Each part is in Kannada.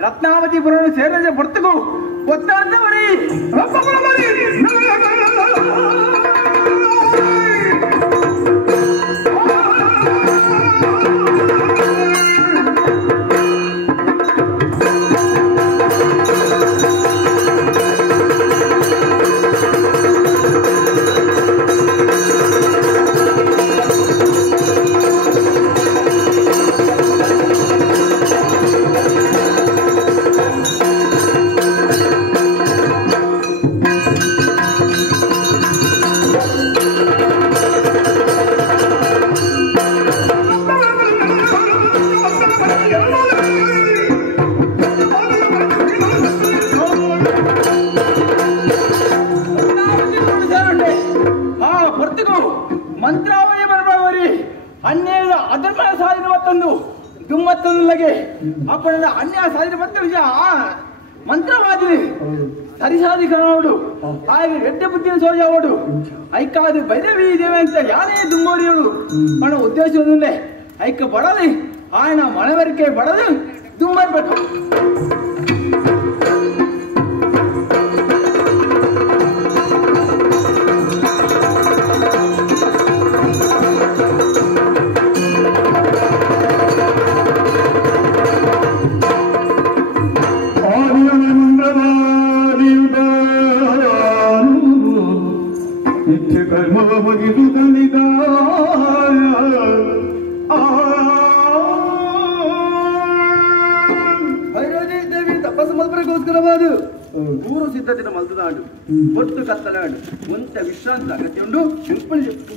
రత్నావతిపురం చేరే భర్తకు పొత్తంతమని మంత్రవాది సరిసాధికరావుడు ఆయన రెడ్డి బుద్ధిని సోజావాడు ఐకాదు భైరవీ దేవంత యానే దుమ్మోరియుడు మన ఉద్దేశం ఉందే ఐక పడది ఆయన మన వరకే పడదు దుమ్మరి పట్టు ಊರು ಸಿದ್ಧತೆಯನ್ನು ಮಲ್ತದಾಡು ಒಟ್ಟು ಕತ್ತಲಾಡು ಮುಂಚ ವಿಶ್ರಾಂತ ಅಗತ್ಯುಂಡು ಸಿಂಪಲ್ చెప్పు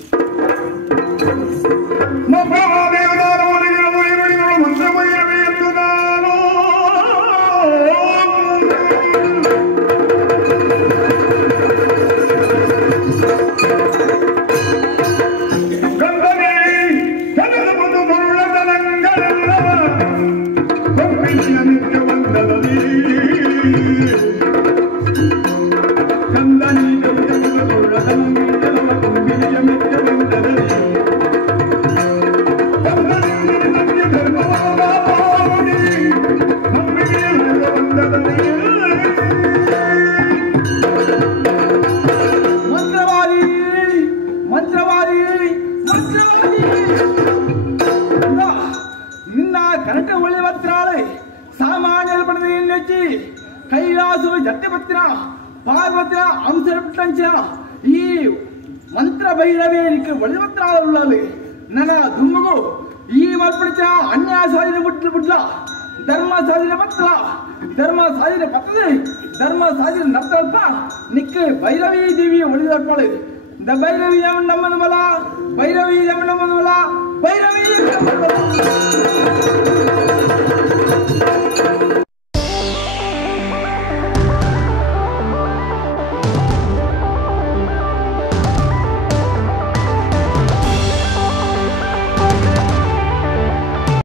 కైలాసు జత్తిపత్ర పార్వతి అంశ ఈ ಮಂತ್ರ ಭೈರವೇನಿಗೆ ಒಳಿವತ್ರಾವುಳ್ಳಲಿ ನನ್ನ ದುಮ್ಮಗು ಈ ಮಲ್ಪಡಿച്ച ಅನ್ಯಾಯ ಸಾಧಿನ ಬಿಟ್ಲ ಧರ್ಮ ಸಾಧಿನ ಪತ್ರ ಧರ್ಮ ಸಾಧಿನ ಪತ್ತದೆ ಧರ್ಮ ಸಾಧಿನ ನತ್ತಲ್ಪ ನಿಕ್ಕೆ ಭೈರವಿ ದೇವಿ ಒಳಿದಪ್ಪಳೆ ದ ಭೈರವಿ ನಮ್ಮನ ಬಲ ಭೈರವಿ ನಮ್ಮನ ಬಲ ಭೈರವಿ